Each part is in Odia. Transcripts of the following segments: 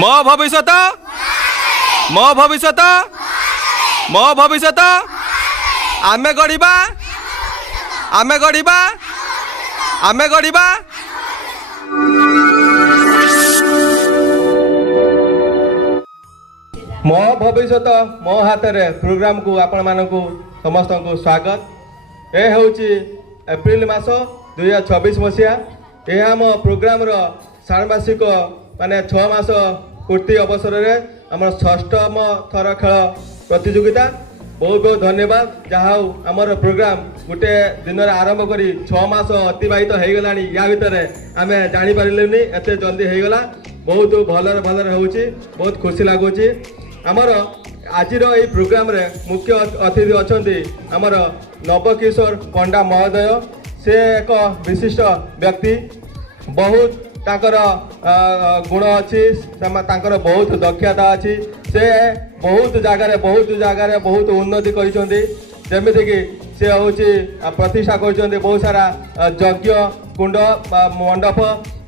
ମୋ ଭବିଷ୍ୟତ ମୋ ଭବିଷ୍ୟତ ମୋ ଭବିଷ୍ୟତ ଆମେ ଗଢ଼ିବା ଆମେ ଗଢ଼ିବା ଆମେ ଗଢ଼ିବା। ମୋ ଭବିଷ୍ୟତ ମୋ ହାତରେ ପ୍ରୋଗ୍ରାम को आपण मानकु समस्त को स्वागत। ए होची एप्रिल मास 2026 मसीहा। यह आम प्रोग्राम षाण्मासिक माने 6 मास पूर्ति अवसर में आम 6म थर खेल प्रतियोगिता। बहुत बहुत धन्यवाद। जहाँ आमर प्रोग्राम गोटे दिन आरंभ करी 6 मास अतिबाहित हो गला। या भितर आम जापारे एत जल्दी हो गला। बहुत भलर भलर हो बहुत खुशी लगुच। आमर आज ये प्रोग्राम रे मुख्य अतिथि अच्छा आमर नवकिशोर पंडा महोदय। से एक विशिष्ट व्यक्ति। बहुत ताकर गुण अच्छी बहुत दक्षता अच्छी। से बहुत जगार बहुत उन्नति करमिति कि से हूँ प्रतिष्ठा कर बहुत सारा यज्ञ कुंड मंडप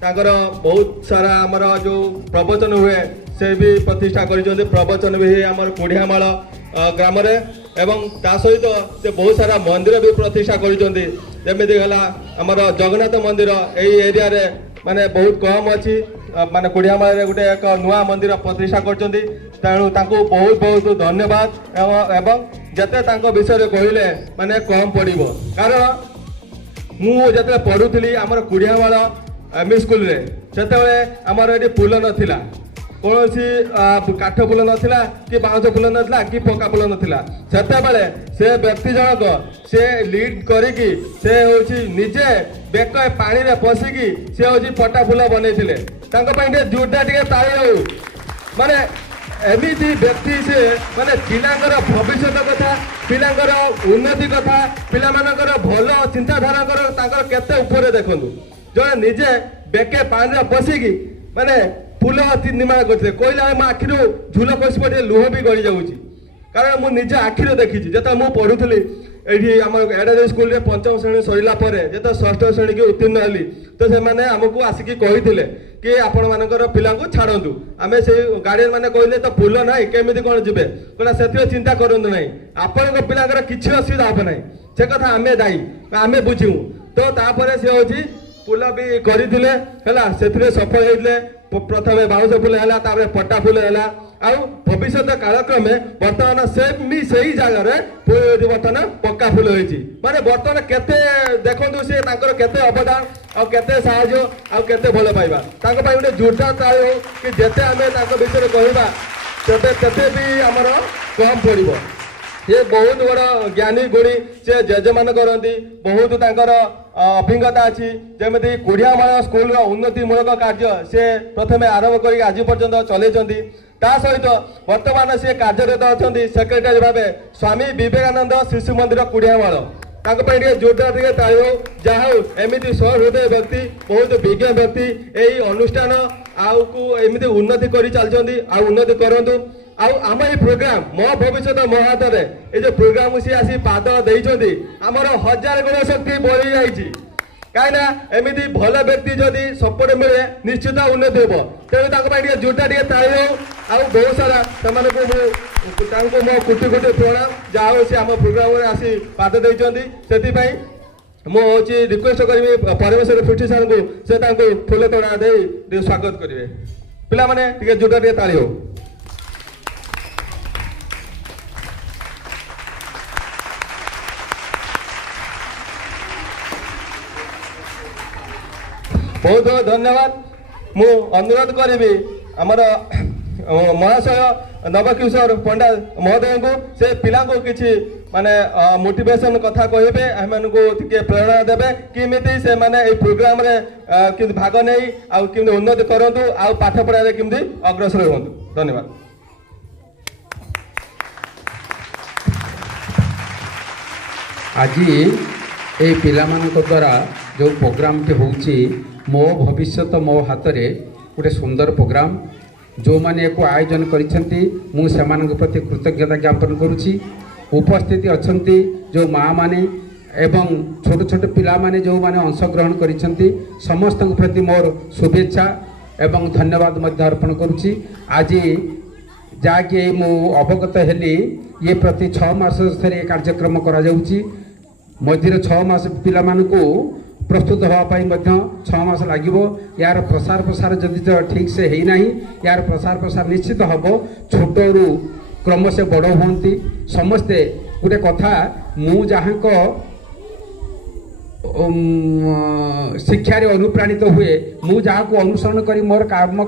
ताकर बहुत सारा आमर जो प्रवचन हुए से भी प्रतिष्ठा कर प्रवचन भी आमर कुड़ियामाल ग्राम एवं ता सहित से बहुत सारा मंदिर भी प्रतिष्ठा करमिति गला आमर जगन्नाथ मंदिर यही एरिया रे माने बहुत कम अच्छी माने कुड़ियामाल गोटे एक नुआ मंदिर प्रतिष्ठा कर तेणु तांको बहुत बहुत धन्यवाद। एवं जते तांको विषय कहले माने कम पड़ो कारण मुझे पढ़ुली आमर कुड़ियामाल एमई स्कूल रे सेतेबेले आमर ये पुल नथिला कौन सी काठ पुल नथिला कि बाउंस पुल नथिला कि पक्का पुल नथिला। सेतेबेले से व्यक्ति जनक से लीड करिकी से होची निजे बेक पानी रे पसिकी से होची पट्टा पुल बनैथिले। तांको पई जोरदार टिके ताली हो। माने एमिति व्यक्ति से माने पिलांकर भविष्य कथा पिलांकर उन्नति कथा पिलामानकर भल चिंताधारा तांकर केते ऊपर देखंतु जने निजे बेके पानी रे पसिकी माने फूल निर्माण करते कहला मो आखिर झुल खसी पड़े लुह भी गड़ी जाऊँगी कारण मुझे निजे आखिर देखी जो मुझे पढ़ुली ये आम एडारी स्कूल रे 5म श्रेणी सरला जो 6ठ श्रेणी की उत्तीर्ण हली तो से मैंने आमको आसिकी कही कि आपण मानकर पिला छाड़ू आम से गार्डियन मैंने कहले तो फूल ना केमी कौन जी कहना से चिंता करूँ ना आपण पिलांर किसी असुविधा हे ना से कथा आम दायी आम बुझू तो तापर से हूँ फूल भी करते से सफल होते प्रथम बाउंस फूल है पट्टा फूल है भविष्य कालक्रमे बर्तमान से जगार बर्तमान पक्का फूल होती माने बर्तमान केते देखु सी केते अवदान और केते साहाय्य और केते भल पाइबा गोटे जोरदार ताली हो कि जेते आम विषय कहवा तेते भी आमर कम पड़ो। ये बहुत बड़ ज्ञानी गुणी से जजमान करती बहुत तांकर अभिज्ञता अच्छी जमी कुड़ियामाल स्कूल उन्नतिमूलक कार्य से प्रथम आरंभ कर आज पर्यंत चलती सहित वर्तमान से कार्यरत अच्छा सेक्रेटरी भाव स्वामी विवेकानंद शिशु मंदिर कुड़ियामाल जोरदार टे ताली हो। जहाँ एमती सहृदय व्यक्ति बहुत विज्ञ व्यक्ति यही अनुष्ठान आमती उन्नति कर चलती उन्नति करूँ आम ये प्रोग्राम मो भविष्य मो हाथ में ये जो प्रोग्राम सी आसी पाद देती आमर 1000 गुण शक्ति बढ़ी जाइए कहीं एमती भल व्यक्ति जदि सपोर्ट मिले निश्चित उन्नति हो तेणु जोरदार टे ताली हो। बहुत सारा से मो कोटि कोटि प्रणाम जहाँ सी आम प्रोग्राम आसी पाद देती से मुझे रिक्वेस्ट करी परमेश्वर फिटी सार को से फूल तोड़ा दे स्वागत करेंगे पिला माने जोरदार टे ताली हो। बहुत बहुत धन्यवाद। मु अनुरोध करी आमर महाशय नवकिशोर पंडा महोदय को से पिला को किसी माने मोटिवेशन कथा कहे हम प्रेरणा देवे किमिति से माने प्रोग्राम रे भाग नहीं आउ उन्नति करूँ आउ पाठ पढ़ा केमती अग्रसर हूँ। धन्यवाद। आज ये पिला द्वारा जो प्रोग्राम टे होची मो भविष्य मो हाथ में गोटे सुंदर प्रोग्राम जो माने को आयोजन करिसेंती मु सेमान प्रति कृतज्ञता ज्ञापन करुछि। उपस्थित अछंती जो माँ माने एवं छोट छोट पिला माने जो माने अंशग्रहण करिसेंती समस्त प्रति मोर शुभेच्छा ଏବଂ ଧନ୍ୟବାଦ ମଧ୍ୟ ଅର୍ପଣ କରୁଛି। ଆଜି ଯାହାକି ମୁଁ ଅବଗତ ହେଲି ଇଏ ପ୍ରତି 6 ମାସ ଥରେ କାର୍ଯ୍ୟକ୍ରମ କରାଯାଉଛି। ମଝିରେ 6 ମାସ ପିଲାମାନଙ୍କୁ ପ୍ରସ୍ତୁତ ହେବା ପାଇଁ ମଧ୍ୟ 6 ମାସ ଲାଗିବ। ୟାର ପ୍ରସାର ଯଦି ଠିକ୍ ସେ ହେଇନାହିଁ, ୟାର ପ୍ରସାର ନିଶ୍ଚିତ ହେବ। ଛୋଟରୁ କ୍ରମଶଃ ବଡ଼ ହୁଅନ୍ତି ସମସ୍ତେ। ଗୋଟେ କଥା, ମୁଁ ଯାହାଙ୍କ ଶିକ୍ଷାରେ ଅନୁପ୍ରାଣିତ ହୁଏ, ମୁଁ ଯାହାକୁ ଅନୁସରଣ କରି ମୋର କାମ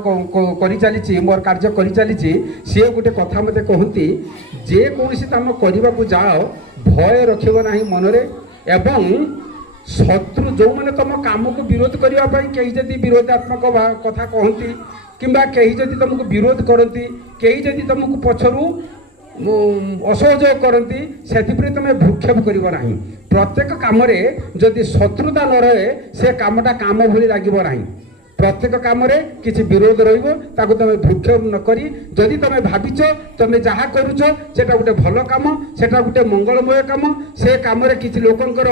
କରିଚାଲିଛି, ମୋର କାର୍ଯ୍ୟ କରିଚାଲିଛି, ସିଏ ଗୋଟେ କଥା ମୋତେ କହନ୍ତି, ଯେକୌଣସି କାମ କରିବାକୁ ଯାଅ ଭୟ ରଖିବ ନାହିଁ ମନରେ। ଏବଂ ଶତ୍ରୁ ଯେଉଁମାନେ ତୁମ କାମକୁ ବିରୋଧ କରିବା ପାଇଁ କେହି ଯଦି ବିରୋଧାତ୍ମକ କଥା କହନ୍ତି କିମ୍ବା କେହି ଯଦି ତୁମକୁ ବିରୋଧ କରନ୍ତି, କେହି ଯଦି ତୁମକୁ ପଛରୁ ଅସହଯୋଗ କରନ୍ତି, ସେଥିପାଇଁ ତୁମେ ଭ୍ରୂକ୍ଷେପ କରିବ ନାହିଁ। ପ୍ରତ୍ୟେକ କାମରେ ଯଦି ଶତ୍ରୁତା ନ ରହେ ସେ କାମଟା କାମ ଭଳି ଲାଗିବ ନାହିଁ। ପ୍ରତ୍ୟେକ କାମରେ କିଛି ବିରୋଧ ରହିବ, ତାକୁ ତୁମେ ଭ୍ରୂକ୍ଷେପ ନ କରି ଯଦି ତୁମେ ଭାବିଛ ତୁମେ ଯାହା କରୁଛ ସେଟା ଗୋଟେ ଭଲ କାମ, ସେଟା ଗୋଟେ ମଙ୍ଗଳମୟ କାମ, ସେ କାମରେ କିଛି ଲୋକଙ୍କର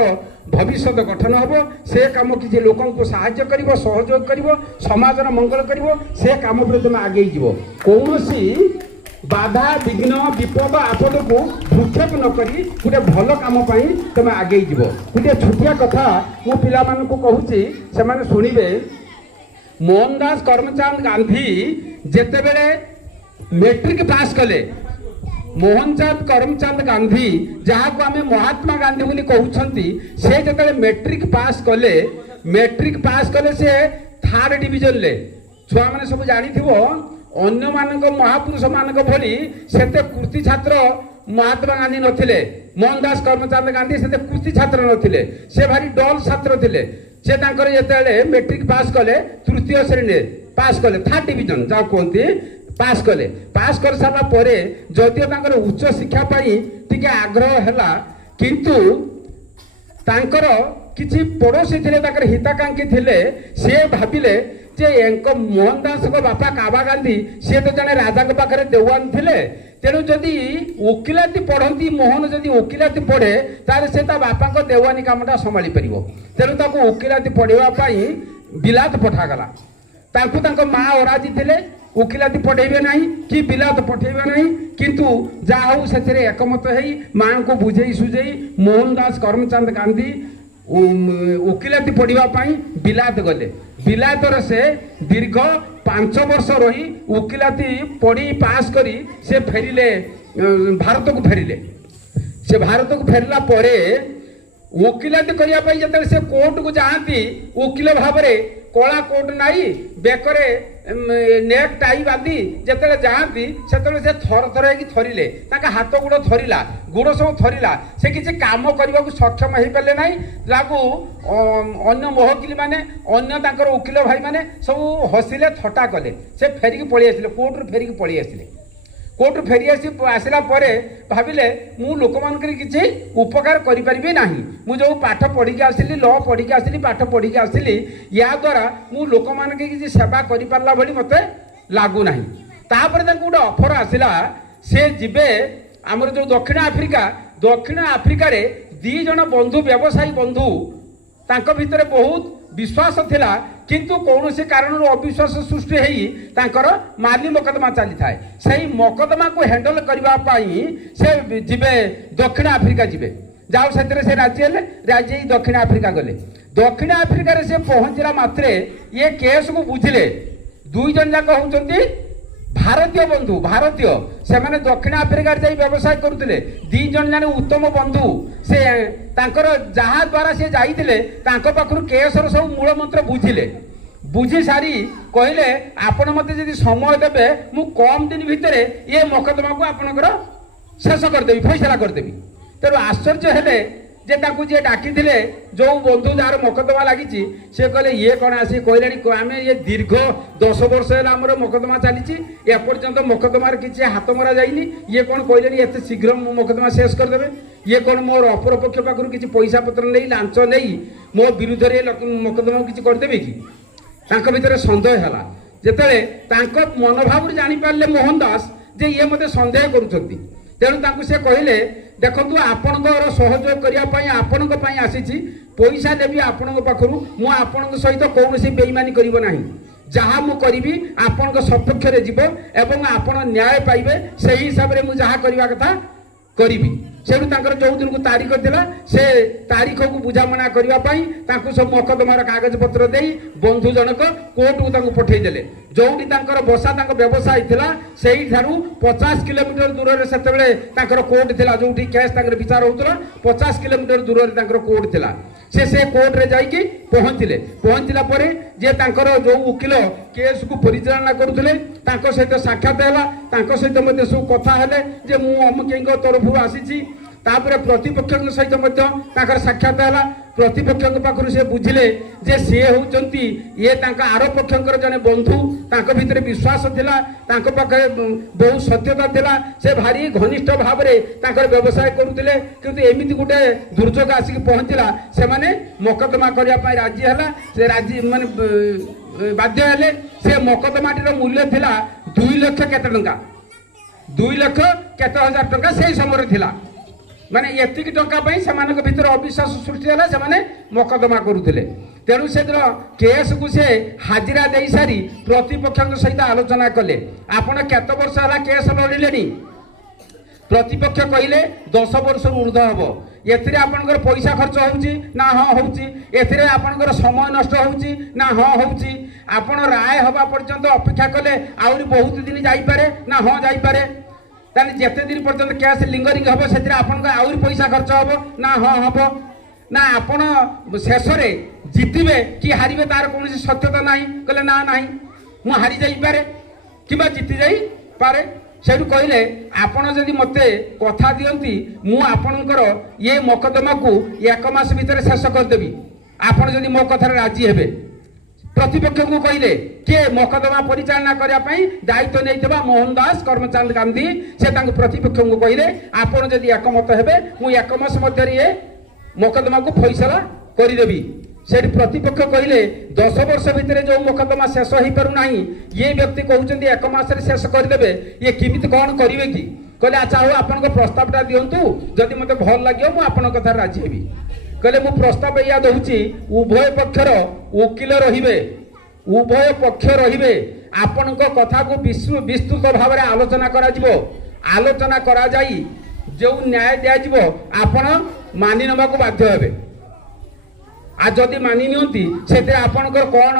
ଭବିଷ୍ୟତ ଗଠନ ହେବ, ସେ କାମ କିଛି ଲୋକଙ୍କୁ ସାହାଯ୍ୟ କରିବ, ସହଯୋଗ କରିବ, ସମାଜର ମଙ୍ଗଳ କରିବ, ସେ କାମ ଉପରେ ତୁମେ ଆଗେଇ ଯିବ। କୌଣସି ବାଧା ବିଘ୍ନ ବିପଦ ଆପଦକୁ ଭ୍ରୂକ୍ଷେପ ନ କରି ଗୋଟେ ଭଲ କାମ ପାଇଁ ତୁମେ ଆଗେଇ ଯିବ। ଗୋଟେ ଛୋଟିଆ କଥା ମୁଁ ପିଲାମାନଙ୍କୁ କହୁଛି, ସେମାନେ ଶୁଣିବେ। ମୋହନଦାସ କରମଚାନ୍ଦ ଗାନ୍ଧୀ ଯେତେବେଳେ ମେଟ୍ରିକ ପାସ୍ କଲେ, ମୋହନଚାନ୍ଦ କରମଚାନ୍ଦ ଗାନ୍ଧୀ ଯାହାକୁ ଆମେ ମହାତ୍ମା ଗାନ୍ଧୀ ବୋଲି କହୁଛନ୍ତି, ସେ ଯେତେବେଳେ ମେଟ୍ରିକ ପାସ୍ କଲେ ସେ 3rd ଡିଭିଜନରେ। ଛୁଆମାନେ ସବୁ ଜାଣିଥିବ, ଅନ୍ୟମାନଙ୍କ ମହାପୁରୁଷ ମାନଙ୍କ ଭଳି ସେତେ କୃତି ଛାତ୍ର ମହାତ୍ମା ଗାନ୍ଧୀ ନଥିଲେ। ମୋହନଦାସ କରମଚାନ୍ଦ ଗାନ୍ଧୀ ସେତେ କୃତି ଛାତ୍ର ନଥିଲେ, ସେ ଭାରି ଡଲ୍ ଛାତ୍ର ଥିଲେ। ସେ ତାଙ୍କର ଯେତେବେଳେ ମେଟ୍ରିକ ପାସ୍ କଲେ, 3ୟ ଶ୍ରେଣୀରେ ପାସ୍ କଲେ, 3rd ଡିଭିଜନ ଯାହା କୁହନ୍ତି, ପାସ୍ କଲେ। ପାସ୍ କରିସାରିଲା ପରେ ଯଦିଓ ତାଙ୍କର ଉଚ୍ଚ ଶିକ୍ଷା ପାଇଁ ଟିକେ ଆଗ୍ରହ ହେଲା, କିନ୍ତୁ ତାଙ୍କର କିଛି ପଡ଼ୋଶୀ ଥିଲେ, ତାଙ୍କର ହିତାକାଂକ୍ଷୀ ଥିଲେ। ସେ ଭାବିଲେ ଯେ ମୋହନ ଦାସଙ୍କ ବାପା କାବା ଗାନ୍ଧୀ ସିଏ ତ ଜଣେ ରାଜାଙ୍କ ପାଖରେ ଦେୱାନ ଥିଲେ, ତେଣୁ ଯଦି ଓକିଲାତି ପଢ଼ନ୍ତି, ମୋହନ ଯଦି ଓକିଲାତି ପଢ଼େ ତାହେଲେ ସେ ତା ବାପାଙ୍କ ଦେୱାନୀ କାମଟା ସମ୍ଭାଳି ପାରିବ। ତେଣୁ ତାକୁ ଓକିଲାତି ପଢ଼ିବା ପାଇଁ ବିଲାତ ପଠାଗଲା। ତାଙ୍କୁ ତାଙ୍କ ମା ଅରାଜି ଥିଲେ, ଓକିଲାତି ପଢ଼େଇବେ ନାହିଁ କି ବିଲାତ ପଠେଇବେ ନାହିଁ, କିନ୍ତୁ ଯାହା ହଉ ସେଥିରେ ଏକମତ ହେଇ ମାଆଙ୍କୁ ବୁଝେଇ ସୁଝେଇ ମୋହନ ଦାସ କରମଚାନ୍ଦ ଗାନ୍ଧୀ ଓକିଲାତି ପଢ଼ିବା ପାଇଁ ବିଲାତ ଗଲେ। ବିଲାତରେ ସେ ଦୀର୍ଘ 5 ବର୍ଷ ରହି ଓକିଲାତି ପଢ଼ି ପାସ୍ କରି ସେ ଫେରିଲେ, ଭାରତକୁ ଫେରିଲେ। ସେ ଭାରତକୁ ଫେରିଲା ପରେ ଓକିଲାତି କରିବା ପାଇଁ ଯେତେବେଳେ ସେ କୋର୍ଟକୁ ଯାଆନ୍ତି, ଓକିଲ ଭାବରେ କଳା କୋଟ ନାହିଁ, ବେକରେ ନେକ୍ ଟାଇ ବାନ୍ଧି ଯେତେବେଳେ ଯାଆନ୍ତି, ସେତେବେଳେ ସେ ଥର ହେଇକି ଥରିଲେ, ତାଙ୍କ ହାତ ଗୋଡ଼ ଥରିଲା, ଗୋଡ଼ ସବୁ ଥରିଲା, ସେ କିଛି କାମ କରିବାକୁ ସକ୍ଷମ ହେଇପାରିଲେ ନାହିଁ। ତାକୁ ଅନ୍ୟ ମହକିଲି ମାନେ, ଅନ୍ୟ ତାଙ୍କର ଓକିଲ ଭାଇମାନେ ସବୁ ହସିଲେ, ଥଟ୍ଟା କଲେ। ସେ ଫେରିକି ପଳେଇ ଆସିଲେ, କୋର୍ଟରୁ ଫେରିକି ପଳେଇ ଆସିଲେ। କୋର୍ଟରୁ ଫେରି ଆସିଲା ପରେ ଭାବିଲେ, ମୁଁ ଲୋକମାନଙ୍କର କିଛି ଉପକାର କରିପାରିବି ନାହିଁ। ମୁଁ ଯେଉଁ ପାଠ ପଢ଼ିକି ଆସିଲି, ଲ ପଢ଼ିକି ଆସିଲି, ପାଠ ପଢ଼ିକି ଆସିଲି, ୟା ଦ୍ୱାରା ମୁଁ ଲୋକମାନଙ୍କ କିଛି ସେବା କରିପାରିଲା ଭଳି ମୋତେ ଲାଗୁନାହିଁ। ତାପରେ ତାଙ୍କୁ ଗୋଟେ ଅଫର ଆସିଲା, ସେ ଯିବେ ଆମର ଯେଉଁ ଦକ୍ଷିଣ ଆଫ୍ରିକାରେ 2 ଜଣ ବନ୍ଧୁ, ବ୍ୟବସାୟୀ ବନ୍ଧୁ, ତାଙ୍କ ଭିତରେ ବହୁତ ବିଶ୍ୱାସ ଥିଲା, କିନ୍ତୁ କୌଣସି କାରଣରୁ ଅବିଶ୍ୱାସ ସୃଷ୍ଟି ହେଇ ତାଙ୍କର ମାଲି ମକଦ୍ଦମା ଚାଲିଥାଏ। ସେହି ମକଦ୍ଦମାକୁ ହ୍ୟାଣ୍ଡଲ କରିବା ପାଇଁ ସେ ଯିବେ, ଦକ୍ଷିଣ ଆଫ୍ରିକା ଯିବେ। ଯାଉ ସେଥିରେ ସେ ରାଜି ହେଲେ, ରାଜି ହେଇ ଦକ୍ଷିଣ ଆଫ୍ରିକା ଗଲେ। ଦକ୍ଷିଣ ଆଫ୍ରିକାରେ ସେ ପହଞ୍ଚିଲା ମାତ୍ରେ ଇଏ କେସ୍କୁ ବୁଝିଲେ। 2 ଜଣ ଯାକ ହେଉଛନ୍ତି ଭାରତୀୟ ବନ୍ଧୁ, ଭାରତୀୟ। ସେମାନେ ଦକ୍ଷିଣ ଆଫ୍ରିକାରେ ଯାଇ ବ୍ୟବସାୟ କରୁଥିଲେ। 2 ଜଣ ଜାଣେ ଉତ୍ତମ ବନ୍ଧୁ। ସେ ତାଙ୍କର ଯାହା ଦ୍ୱାରା ସେ ଯାଇଥିଲେ, ତାଙ୍କ ପାଖରୁ କେସର ସବୁ ମୂଳ ମନ୍ତ୍ର ବୁଝିଲେ। ବୁଝି ସାରି କହିଲେ, ଆପଣ ମୋତେ ଯଦି ସମୟ ଦେବେ, ମୁଁ କମ୍ ଦିନ ଭିତରେ ଏ ମକଦ୍ଦମାକୁ ଆପଣଙ୍କର ଶେଷ କରିଦେବି, ଫଇସଲା କରିଦେବି। ତେଣୁ ଆଶ୍ଚର୍ଯ୍ୟ ହେଲେ ଯେ ତାଙ୍କୁ ଯିଏ ଡାକିଥିଲେ, ଯେଉଁ ବନ୍ଧୁ ଯାହାର ମକଦ୍ଦମା ଲାଗିଛି, ସେ କହିଲେ, ଇଏ କ'ଣ ଆସି କହିଲେଣି, ଆମେ ଇଏ ଦୀର୍ଘ 10 ବର୍ଷ ହେଲା ଆମର ମକଦ୍ଦମା ଚାଲିଛି, ଏପର୍ଯ୍ୟନ୍ତ ମକଦ୍ଦମାରେ କିଛି ହାତ ମରା ଯାଇନି, ଇଏ କ'ଣ କହିଲେଣି ଏତେ ଶୀଘ୍ର ମକଦ୍ଦମା ଶେଷ କରିଦେବେ? ଇଏ କ'ଣ ମୋର ଅପରପକ୍ଷ ପାଖରୁ କିଛି ପଇସା ପତ୍ର ନେଇ, ଲାଞ୍ଚ ନେଇ ମୋ ବିରୁଦ୍ଧରେ ମକଦ୍ଦମାକୁ କିଛି କରିଦେବେ କି? ତାଙ୍କ ଭିତରେ ସନ୍ଦେହ ହେଲା। ଯେତେବେଳେ ତାଙ୍କ ମନୋଭାବରୁ ଜାଣିପାରିଲେ ମୋହନ ଦାସ ଯେ ଇଏ ମୋତେ ସନ୍ଦେହ କରୁଛନ୍ତି, ତେଣୁ ତାଙ୍କୁ ସେ କହିଲେ, ଦେଖନ୍ତୁ, ଆପଣଙ୍କର ସହଯୋଗ କରିବା ପାଇଁ ଆପଣଙ୍କ ପାଇଁ ଆସିଛି, ପଇସା ନେବି ଆପଣଙ୍କ ପାଖରୁ, ମୁଁ ଆପଣଙ୍କ ସହିତ କୌଣସି ବେଇମାନି କରିବ ନାହିଁ। ଯାହା ମୁଁ କରିବି ଆପଣଙ୍କ ସପକ୍ଷରେ ଯିବ ଏବଂ ଆପଣ ନ୍ୟାୟ ପାଇବେ ସେହି ହିସାବରେ ମୁଁ ଯାହା କରିବା କଥା କରିବି। ସେଠୁ ତାଙ୍କର ଯେଉଁ ଦିନକୁ ତାରିଖ ଥିଲା ସେ ତାରିଖକୁ ବୁଝାମଣା କରିବା ପାଇଁ ତାଙ୍କୁ ସବୁ ମକଦ୍ଦମାର କାଗଜପତ୍ର ଦେଇ ବନ୍ଧୁ ଜଣକ କୋର୍ଟକୁ ତାଙ୍କୁ ପଠେଇଦେଲେ। ଯେଉଁଠି ତାଙ୍କର ବସା ତାଙ୍କ ବ୍ୟବସାୟ ଥିଲା ସେଇଠାରୁ 50 କିଲୋମିଟର ଦୂରରେ ସେତେବେଳେ ତାଙ୍କର କୋର୍ଟ ଥିଲା, ଯେଉଁଠି କେସ୍ ତାଙ୍କର ବିଚାର ହେଉଥିଲା 50 କିଲୋମିଟର ଦୂରରେ ତାଙ୍କର କୋର୍ଟ ଥିଲା। ସେ କୋର୍ଟରେ ଯାଇକି ପହଞ୍ଚିଲା ପରେ ଯେ ତାଙ୍କର ଯେଉଁ ଓକିଲ କେସ୍କୁ ପରିଚାଳନା କରୁଥିଲେ ତାଙ୍କ ସହିତ ସାକ୍ଷାତ ହେଲା, ତାଙ୍କ ସହିତ ମଧ୍ୟ ସବୁ କଥା ହେଲେ ଯେ ମୁଁ ଅମୁକଙ୍କ ତରଫରୁ ଆସିଛି। ତାପରେ ପ୍ରତିପକ୍ଷଙ୍କ ସହିତ ମଧ୍ୟ ତାଙ୍କର ସାକ୍ଷାତ ହେଲା। ପ୍ରତିପକ୍ଷଙ୍କ ପାଖରୁ ସେ ବୁଝିଲେ ଯେ ସିଏ ହେଉଛନ୍ତି ଇଏ ତାଙ୍କ ଆର ପକ୍ଷଙ୍କର ଜଣେ ବନ୍ଧୁ, ତାଙ୍କ ଭିତରେ ବିଶ୍ୱାସ ଥିଲା, ତାଙ୍କ ପାଖରେ ବହୁ ସତ୍ୟତା ଥିଲା, ସେ ଭାରି ଘନିଷ୍ଠ ଭାବରେ ତାଙ୍କର ବ୍ୟବସାୟ କରୁଥିଲେ। କିନ୍ତୁ ଏମିତି ଗୋଟେ ଦୁର୍ଯୋଗ ଆସିକି ପହଞ୍ଚିଲା, ସେମାନେ ମକଦ୍ଦମା କରିବା ପାଇଁ ରାଜି ହେଲା, ସେ ରାଜି ମାନେ ବାଧ୍ୟ ହେଲେ। ସେ ମକଦ୍ଦମାଟିର ମୂଲ୍ୟ ଥିଲା 2 ଲକ୍ଷ କେତେ ଟଙ୍କା, 2 ଲକ୍ଷ କେତେ ହଜାର ଟଙ୍କା ସେଇ ସମୟରେ ଥିଲା। ମାନେ ଏତିକି ଟଙ୍କା ପାଇଁ ସେମାନଙ୍କ ଭିତରେ ଅବିଶ୍ୱାସ ସୃଷ୍ଟି ହେଲା, ସେମାନେ ମକଦ୍ଦମା କରୁଥିଲେ। ତେଣୁ ସେଦିନ କେସ୍କୁ ସେ ହାଜିରା ଦେଇ ସାରି ପ୍ରତିପକ୍ଷଙ୍କ ସହିତ ଆଲୋଚନା କଲେ। ଆପଣ କେତେ ବର୍ଷ ହେଲା କେସ୍ ଲଢ଼ିଲେଣି? ପ୍ରତିପକ୍ଷ କହିଲେ 10 ବର୍ଷରୁ ଉର୍ଦ୍ଧ୍ୱ ହେବ। ଏଥିରେ ଆପଣଙ୍କର ପଇସା ଖର୍ଚ୍ଚ ହେଉଛି ନା? ହଁ ହେଉଛି। ଏଥିରେ ଆପଣଙ୍କର ସମୟ ନଷ୍ଟ ହେଉଛି ନା? ହଁ ହେଉଛି। ଆପଣ ରାୟ ହେବା ପର୍ଯ୍ୟନ୍ତ ଅପେକ୍ଷା କଲେ ଆହୁରି ବହୁତ ଦିନ ଯାଇପାରେ ନା? ହଁ ଯାଇପାରେ। ତାହେଲେ ଯେତେ ଦିନ ପର୍ଯ୍ୟନ୍ତ କେସ୍ ଲିଙ୍ଗରିଂ ହେବ ସେଥିରେ ଆପଣଙ୍କ ଆହୁରି ପଇସା ଖର୍ଚ୍ଚ ହେବ ନା? ହଁ ହେବ। ନା ଆପଣ ଶେଷରେ ଜିତିବେ କି ହାରିବେ ତାର କୌଣସି ସତ୍ୟତା ନାହିଁ? କହିଲେ ନା ନାହିଁ, ମୁଁ ହାରି ଯାଇପାରେ କିମ୍ବା ଜିତି ଯାଇପାରେ। ସେଠୁ କହିଲେ ଆପଣ ଯଦି ମୋତେ କଥା ଦିଅନ୍ତି ମୁଁ ଆପଣଙ୍କର ଇଏ ମକଦ୍ଦମାକୁ 1 ମାସ ଭିତରେ ଶେଷ କରିଦେବି, ଆପଣ ଯଦି ମୋ କଥାରେ ରାଜି ହେବେ। ପ୍ରତିପକ୍ଷଙ୍କୁ କହିଲେ କିଏ ମକଦ୍ଦମା ପରିଚାଳନା କରିବା ପାଇଁ ଦାୟିତ୍ୱ ନେଇଥିବା ମୋହନ ଦାସ କରମଚାନ୍ଦ ଗାନ୍ଧୀ, ସେ ତାଙ୍କୁ ପ୍ରତିପକ୍ଷଙ୍କୁ କହିଲେ ଆପଣ ଯଦି ଏକମତ ହେବେ ମୁଁ 1 ମାସ ମଧ୍ୟରେ ଏ ମକଦ୍ଦମାକୁ ଫଇସଲା କରିଦେବି। ସେଠି ପ୍ରତିପକ୍ଷ କହିଲେ 10 ବର୍ଷ ଭିତରେ ଯେଉଁ ମକଦ୍ଦମା ଶେଷ ହେଇପାରୁନାହିଁ ଇଏ ବ୍ୟକ୍ତି କହୁଛନ୍ତି 1 ମାସରେ ଶେଷ କରିଦେବେ, ଇଏ କେମିତି କ'ଣ କରିବେ କି? କହିଲେ ଆଚ୍ଛା ହଉ ଆପଣଙ୍କ ପ୍ରସ୍ତାବଟା ଦିଅନ୍ତୁ, ଯଦି ମୋତେ ଭଲ ଲାଗିବ ମୁଁ ଆପଣଙ୍କ କଥାରେ ରାଜି ହେବି। କହିଲେ ମୁଁ ପ୍ରସ୍ତାବ ଏଇଆ ଦେଉଛି ଉଭୟ ପକ୍ଷର ଓକିଲ ରହିବେ, ଉଭୟ ପକ୍ଷ ରହିବେ, ଆପଣଙ୍କ କଥାକୁ ବିସ୍ତୃତ ଭାବରେ ଆଲୋଚନା କରାଯିବ। ଆଲୋଚନା କରାଯାଇ ଯେଉଁ ନ୍ୟାୟ ଦିଆଯିବ ଆପଣ ମାନି ନେବାକୁ ବାଧ୍ୟ ହେବେ। আর যদি মানি নিয়ন্তি সেটা আপনার কোণ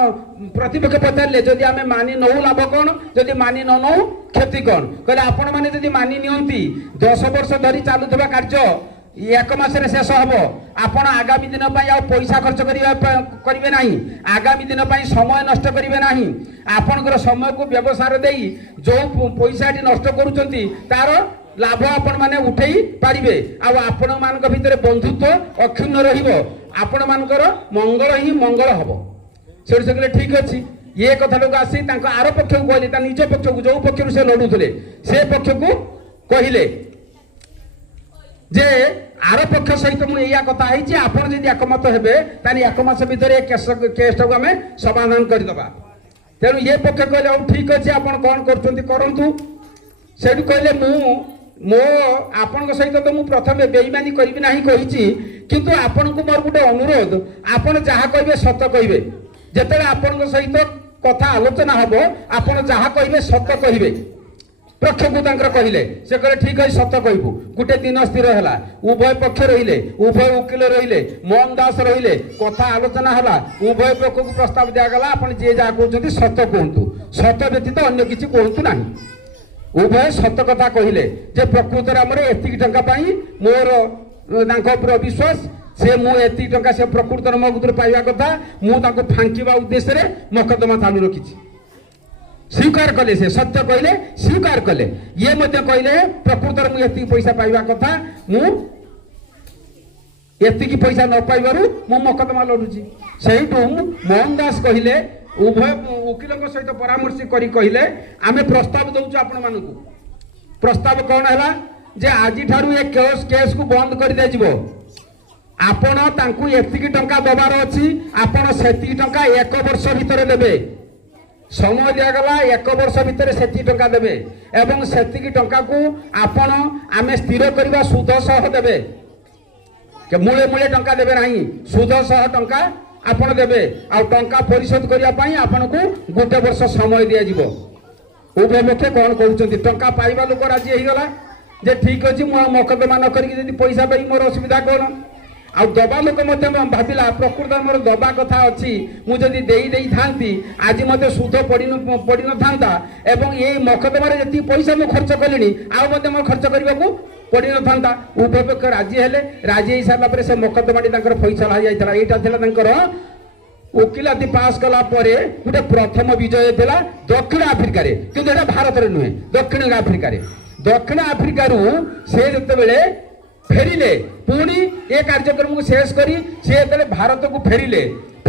প্রতিপক্ষ পচারে যদি আমি মানি নৌ লাভ কোণ যদি মানি ন নৌ ক্ষতি কোণ কলে আপন মানে যদি মানি নিয়ন্তি 10 বর্ষ ধরি চালুথিবা কার্য 1 মাসে শেষ হব আপন আগামী দিন পাই আর পয়সা খরচ করিবে না আগামী দিন পাই সময় নষ্ট করিবে না আপনার সময়কে ব্যবসায় দেই যে পয়সাটি নষ্ট করছেন তার লাভ আপন মানে উঠাই পারিবে আপন মান ভিতরে বন্ধুত্ব অক্ষুণ্ণ রহিব आपण मानकर मंगल ही मंगल हम से कहले ठीक अच्छे ये कथा आसी आर पक्ष को कहले निज पक्ष को जो पक्ष से लड़ुले से पक्ष को कहले जे आर पक्ष सहित मुझे कथा आपड़ जब एकमत हे एक मास भर केस टाक आम समाधान करदे तेणु ये पक्ष कहले ठीक अच्छे आप कौन करूँ से कहले मो आपण सहित तो मुझे प्रथम बेईमानी करी ना कही किंतु आपण को मोर गोटे अनुरोध आपण जहाँ कहे सत कहे जिते आपण सहित कथा आलोचना हम आपण जहाँ कहे सत कहे पक्ष को कहले से कहले ठीक है सत कहबू गोटे दिन स्थिर है उभय पक्ष रहिले उभय वकिल रहिले मोहन दास रहिले कथा आलोचना है उभय पक्ष को प्रस्ताव दिगला आप जी जहाँ कहते सत कहतु सत व्यतीत अन्य किसी कहतु ना उभय सत कथा कहले जे प्रकृत आमर एति टंका मोर विश्वास से मुझे टंका से प्रकृत मो गुर पाइबा कथा मुझे फांकिबा उद्देश्य मकद्दमा चालू रखी स्वीकार कले से सत्य कहले स्वीकार कले ये कहले प्रकृत मुझे पैसा पाइबा कथा मुझे पैसा न पाइबारु मु मकद्दमा लड़ुची से मोहन दास कहले उभय वकिल सहित परामर्श करी कहले आमे प्रस्ताव दउछु आपण मानकु प्रस्ताव कौन है जे आज ठारू ए केस को बंद कर दे जिवो आपण तांकु एतिकी टंका दबार अछि आपण सेतिकी टंका 1 वर्ष भीतर देबे समय दिगला 1 वर्ष भीतर सेति टंका देबे एवं सेतिकी टंका को आपण आमे स्थिर करबा सुध सह देबे के मूले मूले टंका देबे नाही सुध सह टंका ଆପଣ ଦେବେ ଆଉ ଟଙ୍କା ପରିଶୋଧ କରିବା ପାଇଁ ଆପଣଙ୍କୁ ଗୋଟେ ବର୍ଷ ସମୟ ଦିଆଯିବ। ଉଭୟ ପକ୍ଷେ କ'ଣ କହୁଛନ୍ତି? ଟଙ୍କା ପାଇବା ଲୋକ ରାଜି ହେଇଗଲା ଯେ ଠିକ୍ ଅଛି ମୁଁ ଆଉ ମକଦ୍ଦମା ନ କରିକି ଯଦି ପଇସା ପାଇ ମୋର ଅସୁବିଧା କ'ଣ? ଆଉ ଦବା ଲୋକ ମଧ୍ୟ ଭାବିଲା ପ୍ରକୃତରେ ମୋର ଦବା କଥା ଅଛି, ମୁଁ ଯଦି ଦେଇଥାନ୍ତି ଆଜି ମୋତେ ସୁଧ ପଡ଼ିନଥାନ୍ତା ଏବଂ ଏଇ ମକଦ୍ଦମାରେ ଯେତିକି ପଇସା ମୁଁ ଖର୍ଚ୍ଚ କଲିଣି ଆଉ ମଧ୍ୟ ମୋର ଖର୍ଚ୍ଚ କରିବାକୁ ପଡ଼ିନଥାନ୍ତା। ଉଭୟ ପକ୍ଷ ରାଜି ହେଲେ। ରାଜି ହେଇସାରିଲା ପରେ ସେ ମକଦ୍ଦମାଟି ତାଙ୍କର ଫଇସଲା ହେଇଯାଇଥିଲା। ଏଇଟା ଥିଲା ତାଙ୍କର ଓକିଲାତି ପାସ୍ କଲା ପରେ ଗୋଟେ ପ୍ରଥମ ବିଜୟ ଥିଲା ଦକ୍ଷିଣ ଆଫ୍ରିକାରେ, କିନ୍ତୁ ଏଇଟା ଭାରତରେ ନୁହେଁ, ଦକ୍ଷିଣ ଆଫ୍ରିକାରେ। ଦକ୍ଷିଣ ଆଫ୍ରିକାରୁ ସେ ଯେତେବେଳେ ଫେରିଲେ ପୁଣି ଏ କାର୍ଯ୍ୟକ୍ରମକୁ ଶେଷ କରି ସେ ଯେତେବେଳେ ଭାରତକୁ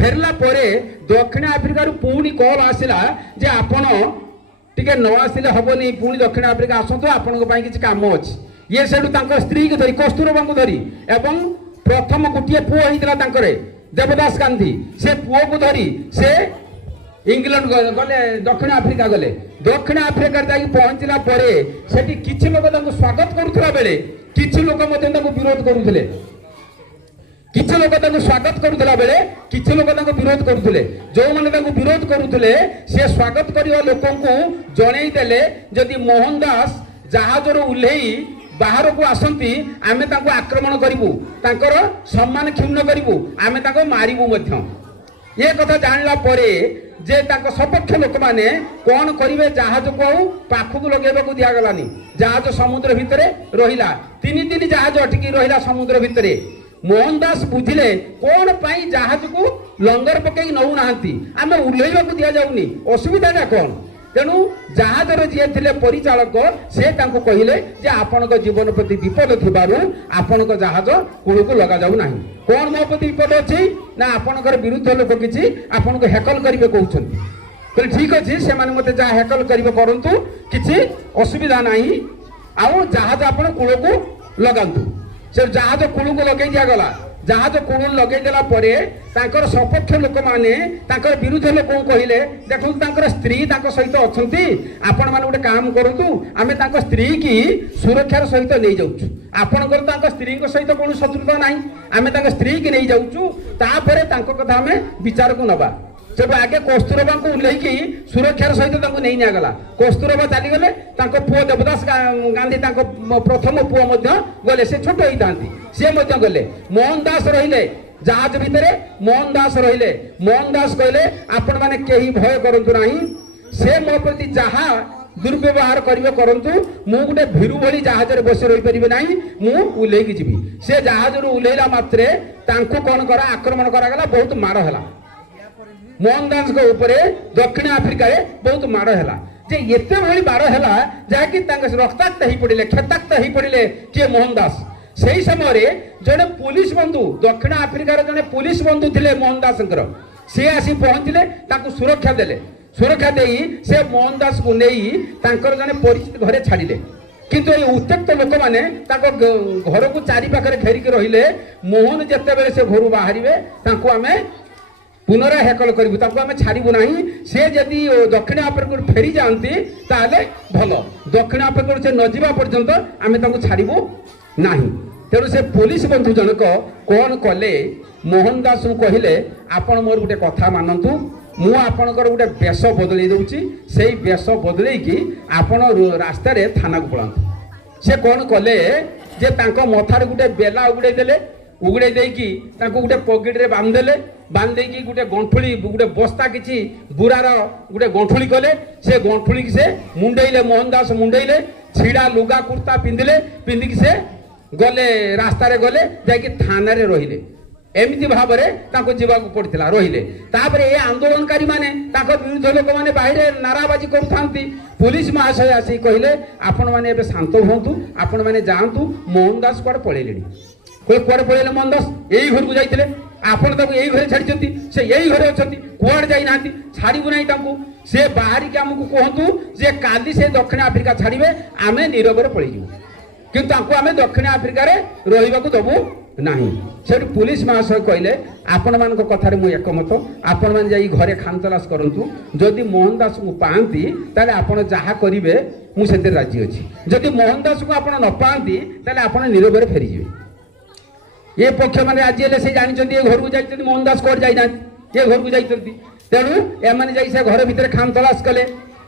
ଫେରିଲା ପରେ ଦକ୍ଷିଣ ଆଫ୍ରିକାରୁ ପୁଣି କଲ୍ ଆସିଲା ଯେ ଆପଣ ଟିକେ ନ ଆସିଲେ ହବନି, ପୁଣି ଦକ୍ଷିଣ ଆଫ୍ରିକା ଆସନ୍ତୁ, ଆପଣଙ୍କ ପାଇଁ କିଛି କାମ ଅଛି। ଇଏ ସେଠୁ ତାଙ୍କ ସ୍ତ୍ରୀକୁ ଧରି କସ୍ତୁରବାଙ୍କୁ ଧରି ଏବଂ ପ୍ରଥମ ଗୋଟିଏ ପୁଅ ହେଇଥିଲା ତାଙ୍କର ଦେବଦାସ ଗାନ୍ଧୀ, ସେ ପୁଅକୁ ଧରି ସେ ଇଂଲଣ୍ଡ ଗଲେ, ଦକ୍ଷିଣ ଆଫ୍ରିକା ଗଲେ। ଦକ୍ଷିଣ ଆଫ୍ରିକାରେ ଯାଇକି ପହଞ୍ଚିଲା ପରେ ସେଠି କିଛି ଲୋକ ତାଙ୍କୁ ସ୍ୱାଗତ କରୁଥିଲା ବେଳେ କିଛି ଲୋକ ମଧ୍ୟ ତାଙ୍କୁ ବିରୋଧ କରୁଥିଲେ। କିଛି ଲୋକ ତାଙ୍କୁ ସ୍ୱାଗତ କରୁଥିଲା ବେଳେ କିଛି ଲୋକ ତାଙ୍କୁ ବିରୋଧ କରୁଥିଲେ। ଯେଉଁମାନେ ତାଙ୍କୁ ବିରୋଧ କରୁଥିଲେ ସେ ସ୍ୱାଗତ କରିବା ଲୋକଙ୍କୁ ଜଣେଇ ଦେଲେ ଯଦି ମୋହନ ଦାସ ଜାହାଜରୁ ଓହ୍ଲେଇ ବାହାରକୁ ଆସନ୍ତି ଆମେ ତାଙ୍କୁ ଆକ୍ରମଣ କରିବୁ, ତାଙ୍କର ସମ୍ମାନ କ୍ଷୁଣ୍ଣ କରିବୁ, ଆମେ ତାଙ୍କୁ ମାରିବୁ ମଧ୍ୟ। ଏ କଥା ଜାଣିଲା ପରେ ଯେ ତାଙ୍କ ସପକ୍ଷ ଲୋକମାନେ କ'ଣ କରିବେ, ଜାହାଜକୁ ଆଉ ପାଖକୁ ଲଗେଇବାକୁ ଦିଆଗଲାନି। ଜାହାଜ ସମୁଦ୍ର ଭିତରେ ରହିଲା। 3 ଦିନ ଜାହାଜ ଅଟକି ରହିଲା ସମୁଦ୍ର ଭିତରେ। ମୋହନ ଦାସ ବୁଝିଲେ କ'ଣ ପାଇଁ ଜାହାଜକୁ ଲଙ୍ଗର ପକେଇ ନେଉନାହାନ୍ତି, ଆମେ ଓହ୍ଲେଇବାକୁ ଦିଆଯାଉନି, ଅସୁବିଧାଟା କ'ଣ? ତେଣୁ ଜାହାଜର ଯିଏ ଥିଲେ ପରିଚାଳକ ସେ ତାଙ୍କୁ କହିଲେ ଯେ ଆପଣଙ୍କ ଜୀବନ ପ୍ରତି ବିପଦ ଥିବାରୁ ଆପଣଙ୍କ ଜାହାଜ କୂଳକୁ ଲଗାଯାଉ ନାହିଁ। କ'ଣ ମୋ ପ୍ରତି ବିପଦ ଅଛି ନା ଆପଣଙ୍କର ବିରୁଦ୍ଧ ଲୋକ କିଛି ଆପଣଙ୍କୁ ହେକଲ କରିବେ କହୁଛନ୍ତି। କହିଲେ ଠିକ୍ ଅଛି, ସେମାନେ ମୋତେ ଯାହା ହେକଲ କରିବେ କରନ୍ତୁ, କିଛି ଅସୁବିଧା ନାହିଁ, ଆଉ ଜାହାଜ ଆପଣ କୂଳକୁ ଲଗାନ୍ତୁ। ସେ ଜାହାଜ କୂଳକୁ ଲଗେଇ ଦିଆଗଲା। ଜାହାଜ କୂଳ ଲଗେଇ ଦେଲା ପରେ ତାଙ୍କର ସପକ୍ଷ ଲୋକମାନେ ତାଙ୍କର ବିରୁଦ୍ଧ ଲୋକଙ୍କୁ କହିଲେ ଦେଖନ୍ତୁ ତାଙ୍କର ସ୍ତ୍ରୀ ତାଙ୍କ ସହିତ ଅଛନ୍ତି, ଆପଣମାନେ ଗୋଟେ କାମ କରନ୍ତୁ, ଆମେ ତାଙ୍କ ସ୍ତ୍ରୀ କି ସୁରକ୍ଷାର ସହିତ ନେଇଯାଉଛୁ, ଆପଣଙ୍କର ତାଙ୍କ ସ୍ତ୍ରୀଙ୍କ ସହିତ କୌଣସି ଶତ୍ରୁତା ନାହିଁ, ଆମେ ତାଙ୍କ ସ୍ତ୍ରୀ କି ନେଇଯାଉଛୁ, ତାପରେ ତାଙ୍କ କଥା ଆମେ ବିଚାରକୁ ନେବା। ସେଠୁ ଆଗେ କସ୍ତୁରବାଙ୍କୁ ଓହ୍ଲେଇକି ସୁରକ୍ଷାର ସହିତ ତାଙ୍କୁ ନେଇ ନିଆଗଲା। କସ୍ତୁରବା ଚାଲିଗଲେ, ତାଙ୍କ ପୁଅ ଦେବଦାସ ଗାନ୍ଧୀ ତାଙ୍କ ପ୍ରଥମ ପୁଅ ମଧ୍ୟ ଗଲେ, ସେ ଛୋଟ ହେଇଥାନ୍ତି, ସେ ମଧ୍ୟ ଗଲେ। ମୋହନ ଦାସ ରହିଲେ ଜାହାଜ ଭିତରେ, ମୋହନ ଦାସ ରହିଲେ। ମୋହନ ଦାସ କହିଲେ ଆପଣମାନେ କେହି ଭୟ କରନ୍ତୁ ନାହିଁ, ସେ ମୋ ପ୍ରତି ଯାହା ଦୁର୍ବ୍ୟବହାର କରିବେ କରନ୍ତୁ, ମୁଁ ଗୋଟେ ଭୀରୁ ଭଳି ଜାହାଜରେ ବସି ରହିପାରିବି ନାହିଁ, ମୁଁ ଓହ୍ଲେଇକି ଯିବି। ସେ ଜାହାଜରୁ ଓହ୍ଲେଇଲା ମାତ୍ରେ ତାଙ୍କୁ କ'ଣ କରା ଆକ୍ରମଣ କରାଗଲା, ବହୁତ ମାଡ଼ ହେଲା। ମୋହନ ଦାସଙ୍କ ଉପରେ ଦକ୍ଷିଣ ଆଫ୍ରିକାରେ ବହୁତ ମାଡ଼ ହେଲା ଯେ ଏତେ ଭଳି ମାଡ଼ ହେଲା ଯାହାକି ତାଙ୍କ ରକ୍ତାକ୍ତ ହେଇପଡ଼ିଲେ, କ୍ଷତାକ୍ତ ହେଇପଡ଼ିଲେ କିଏ ମୋହନ ଦାସ। ସେହି ସମୟରେ ଜଣେ ପୁଲିସ ବନ୍ଧୁ, ଦକ୍ଷିଣ ଆଫ୍ରିକାର ଜଣେ ପୁଲିସ ବନ୍ଧୁ ଥିଲେ ମୋହନ ଦାସଙ୍କର, ସେ ଆସି ପହଞ୍ଚିଲେ, ତାଙ୍କୁ ସୁରକ୍ଷା ଦେଲେ। ସୁରକ୍ଷା ଦେଇ ସେ ମୋହନ ଦାସକୁ ନେଇ ତାଙ୍କର ଜଣେ ପରିଚିତ ଘରେ ଛାଡ଼ିଲେ। କିନ୍ତୁ ଏଇ ଉତ୍ତ୍ୟକ୍ତ ଲୋକମାନେ ତାଙ୍କ ଘରକୁ ଚାରି ପାଖରେ ଘେରିକି ରହିଲେ। ମୋହନ ଯେତେବେଳେ ସେ ଘରୁ ବାହାରିବେ ତାଙ୍କୁ ଆମେ ପୁନରାୟ ହେକଲ କରିବୁ, ତାଙ୍କୁ ଆମେ ଛାଡ଼ିବୁ ନାହିଁ। ସେ ଯଦି ଦକ୍ଷିଣ ଆଫ୍ରିକାରୁ ଫେରି ଯାଆନ୍ତି ତାହେଲେ ଭଲ, ଦକ୍ଷିଣ ଆଫ୍ରିକାରୁ ସେ ନ ଯିବା ପର୍ଯ୍ୟନ୍ତ ଆମେ ତାଙ୍କୁ ଛାଡ଼ିବୁ ନାହିଁ। ତେଣୁ ସେ ପୋଲିସ ବନ୍ଧୁ ଜଣକ କ'ଣ କଲେ, ମୋହନ ଦାସଙ୍କୁ କହିଲେ ଆପଣ ମୋର ଗୋଟେ କଥା ମାନନ୍ତୁ, ମୁଁ ଆପଣଙ୍କର ଗୋଟେ ବେଶ ବଦଳେଇ ଦେଉଛି, ସେଇ ବେଶ ବଦଳେଇକି ଆପଣ ରାସ୍ତାରେ ଥାନାକୁ ପଳାନ୍ତୁ। ସେ କ'ଣ କଲେ ଯେ ତାଙ୍କ ମଥାରେ ଗୋଟେ ବେଲା ଉଗୁଡ଼େଇ ଦେଲେ, ଉଗୁଡ଼େଇ ଦେଇକି ତାଙ୍କୁ ଗୋଟେ ପକେଟରେ ବାନ୍ଧିଦେଲେ, ବାନ୍ଧି ଦେଇକି ଗୋଟେ ଗଣ୍ଠୁଳି, ଗୋଟେ ବସ୍ତା କିଛି ବୁରାର ଗୋଟେ ଗଣ୍ଠୁଳି କଲେ, ସେ ଗଣ୍ଠୁଳିକି ସେ ମୁଣ୍ଡେଇଲେ, ମୋହନ ଦାସ ମୁଣ୍ଡେଇଲେ, ଛିଡ଼ା ଲୁଗା କୁର୍ତ୍ତା ପିନ୍ଧିଲେ, ପିନ୍ଧିକି ସେ ଗଲେ, ରାସ୍ତାରେ ଗଲେ, ଯାଇକି ଥାନାରେ ରହିଲେ। ଏମିତି ଭାବରେ ତାଙ୍କୁ ଯିବାକୁ ପଡ଼ିଥିଲା, ରହିଲେ। ତାପରେ ଏ ଆନ୍ଦୋଳନକାରୀ ମାନେ ତାଙ୍କ ବିରୁଦ୍ଧ ଲୋକମାନେ ବାহিରେ ନାରାବାଜି କରୁଥାନ୍ତି। ପୁଲିସ ମହାଶୟ ଆସି କହିଲେ ଆପଣମାନେ ଏବେ ଶାନ୍ତ ହୁଅନ୍ତୁ, ଆପଣମାନେ ଯାଆନ୍ତୁ, ମୋହନ ଦାସ କୁଆଡ଼େ ପଳେଇଲେଣି। କୁଆଡ଼େ ପଳେଇଲେ ମୋହନ ଦାସ? ଏଇ ଘରକୁ ଯାଇଥିଲେ, ଆପଣ ତାଙ୍କୁ ଏଇ ଘରେ ଛାଡ଼ିଛନ୍ତି, ସେ ଏଇ ଘରେ ଅଛନ୍ତି, କୁଆଡ଼େ ଯାଇନାହାନ୍ତି, ଛାଡ଼ିବୁ ନାହିଁ ତାଙ୍କୁ। ସେ ବାହାରିକି ଆମକୁ କୁହନ୍ତୁ ଯେ କାଲି ସେ ଦକ୍ଷିଣ ଆଫ୍ରିକା ଛାଡ଼ିବେ, ଆମେ ନୀରବରେ ପଳେଇଯିବୁ, କିନ୍ତୁ ତାଙ୍କୁ ଆମେ ଦକ୍ଷିଣ ଆଫ୍ରିକାରେ ରହିବାକୁ ଦେବୁ ନାହିଁ। ସେଠୁ ପୁଲିସ ମହାଶୟ କହିଲେ ଆପଣମାନଙ୍କ କଥାରେ ମୁଁ ଏକମତ, ଆପଣମାନେ ଯାଇ ଘରେ ଖାନତଲାସ କରନ୍ତୁ, ଯଦି ମୋହନ ଦାସଙ୍କୁ ପାଆନ୍ତି ତାହେଲେ ଆପଣ ଯାହା କରିବେ ମୁଁ ସେଥିରେ ରାଜି ଅଛି, ଯଦି ମୋହନ ଦାସଙ୍କୁ ଆପଣ ନ ପାଆନ୍ତି ତାହେଲେ ଆପଣ ନୀରବରେ ଫେରିଯିବେ। ए पक्ष मैंने आज हेल्ले से जानते ये घर को जाइए मोहन दास कौट जाइना ये घर को जाइए तेणु एम से घर भितर खान तलाश कले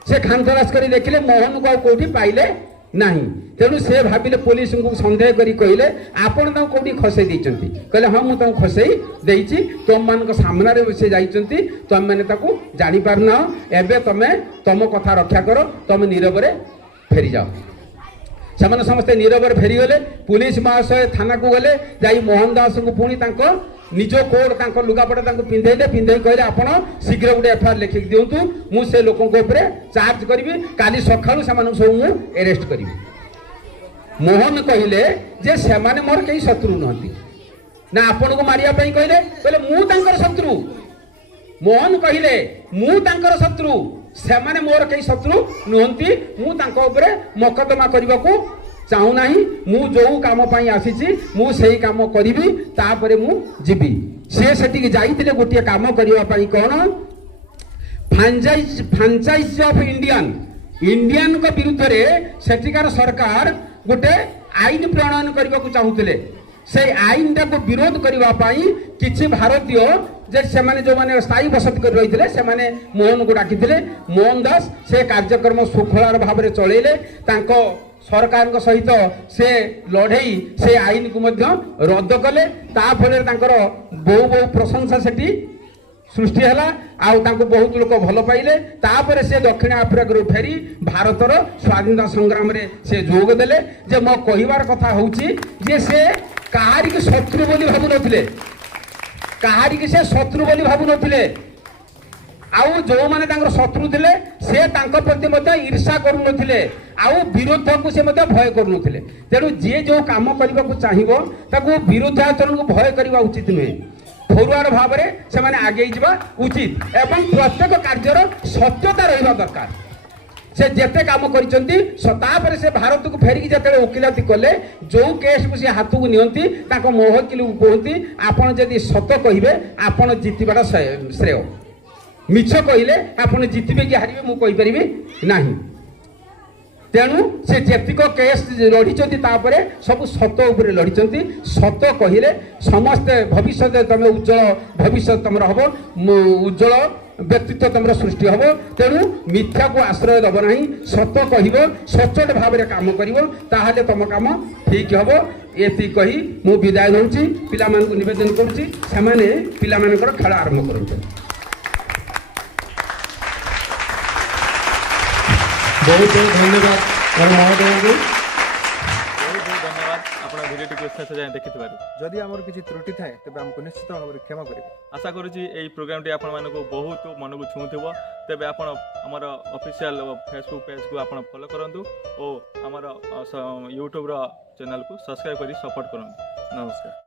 से खान तलाश कर देखिले मोहन को कौटी पाइले नहीं तेणु से भाविले पुलिस को सन्देह करी कहले आपण कौटी खसई देइचंती कहले हाँ मुझे खसई देइची तुम मान सामने से जाइचंती तुम मैंने जानी पारना एबे तमे तुम कथा रक्षा करो तुम नीरव फेरी जाओ से समस्ते नीरव फेरीगले पुलिस महाशय थाना को गले जाई मोहन दास को पुणी निज कोड लुगापटा पिंधेले पिंधे कहले आपण शीघ्र गोटे एफआईआर लिखिक दिंतु मुझे लोकों चार्ज करी काली सका सब मु एरेस्ट करी मोहन कहले जे से मोर कई शत्रु नुहति ना आपण को मारिया कहले कहले मु शत्रु मोहन कहले मु शत्रु से मोर कई शत्रु नुहति मुझे मकदमा करने को चाहू ना मु जो काम आसी मु से काम करी तापर मु जीवी से जाइए गोटे काम करने कौन फ्रांचाइज ऑफ इंडियन को विरुद्ध रे सेठिकार सरकार गोटे आईन प्रणयन करने को चाहूले से आईन टाक विरोध करने किसी भारतीय जे से माने जो माने स्थायी बसती कर रही से माने मोहन को डाकी मोहन दास से कार्यक्रम शृंखलार भाव में चलेले सरकार सहित से लड़ई से आईन को रद्द कले ताफल बहु बहु प्रशंसा से सृष्टि है बहुत लोग भल पाइले तापर से दक्षिण आफ्रिका फेरी भारतर स्वाधीनता संग्राम रे से जोग देले जे मो कहिबार कथा होउची जे से कहारी के शत्रु बोली भाबु नथिले कहारी के से शत्रु बोली भाबु नथिले आउ जो माने तांकर शत्रु थिले से तांकर प्रति मते ईर्षा करू नथिले आउ विरोध को से मते भय करू नथिले तेणु जे जो काम करबा को चाहिबो ताको विरोधाचरण को भय करबा उचित नुहे फॉरवर्ड भाव में से माने आगे जावा उचित एवं प्रत्येक कार्यर सत्यता रहिबा दरकार से जेते काम करिसंती सतापर से भारत को फेरिक जते वकिलाती कले जो केस को से हाथ को नियंती ताको मोहकिल कहती आपण जदि सत कहिबे आपण जितिबाटा श्रेय मिछ कहले आपण जितबे कि हारिबे मु कहि परिबे नाही तेणु से जेतिक केस लड़ी सब सत उपर लड़ी सत कहले समस्ते भविष्य तुम उज्जवल भविष्य तुम हम उज्जवल व्यक्तित्व तुम सृष्टि हम तेणु मिथ्या को आश्रय दब ना सत कह सचोट भाव में कम कर तुम कम ठीक हम ये कही मु विदाय दूसरी पिला निवेदन करुँची पिला खेल आरंभ कर बहुत बहुत धन्यवाद महोदय को बहुत बहुत धन्यवाद आपन भिडियो को शेष जाय देखिथिबार जदि हमर किछि त्रुटि थाए तबे हमको निश्चित भाव में क्षमा करिवे आशा करूची एई प्रोग्राम टी आपन मानको बहुत मन को छुथिबो तबे आपन हमर ऑफिशियल फेसबुक पेज को आपन फॉलो करंतु और हमर YouTube रो चैनल को सब्सक्राइब करी सपोर्ट करंतु नमस्कार।